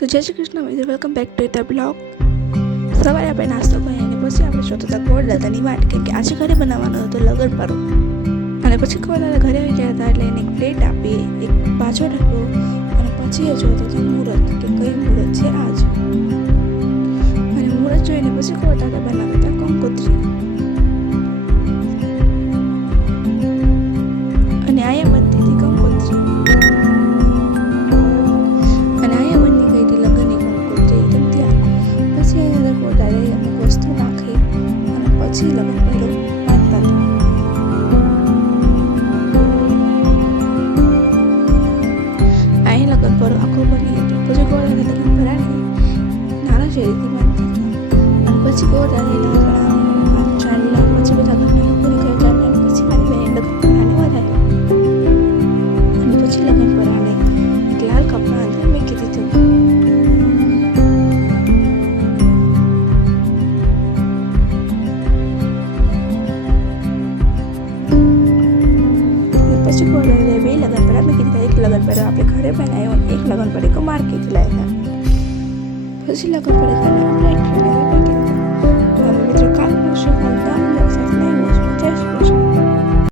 તો જય શ્રી કૃષ્ણ મિત્રો, welcome back to the blog. સવારે આપણે નાસ્તો કરી અને પછી આપણે જોતા હતા ગોળ દાદાની વાટ, કેમ કે આજે ઘરે બનાવવાનો હતો લગન પરો. અને પછી ગોળ દાદા ઘરે આવી ગયા હતા એટલે એને એક પ્લેટ આપી, એક પાછો ઢકલો અને પછી એ જોતો હતો મુહૂર્ત, કે કઈ મુહૂર્ત છે આજ. અને મુહૂર્ત જોઈને પછી ગોળ દાદા બનાવતા હતા કંકોત્રી. અને આયા બનતી હતી કંકોત્રી. અને આયા બની ગઈ હતી લગનની કંકોત્રી એકદમ ત્યાં. પછી એની અંદર ગોળ દાદાએ અમુક વસ્તુ નાખી અને પછી લગન પહેલો બાંધતા હતા. અહીં લગન પર આખો બની હતો. પછી ગોળ દાદા લગન ભરાણી નાના શેરીથી બાંધતા હતા. અને પછી ગોળ દાદાએ લગન ચાલી પછી બધા ઘરના લોકોને ઘરે ચાલી પછી મારી બહેન લગન પરાણે વધાર્યો. અને પછી લગન પરાણે એક લાલ કપના અંદર મૂકી દીધું. પછી ગોળ દાદાએ બે લગન પરા મૂકી દીધા. એક લગન પર આપણે ઘરે બનાવ્યો અને એક લગન પર એક માર્કેટથી લાવ્યા. પછી લગન પર આપણે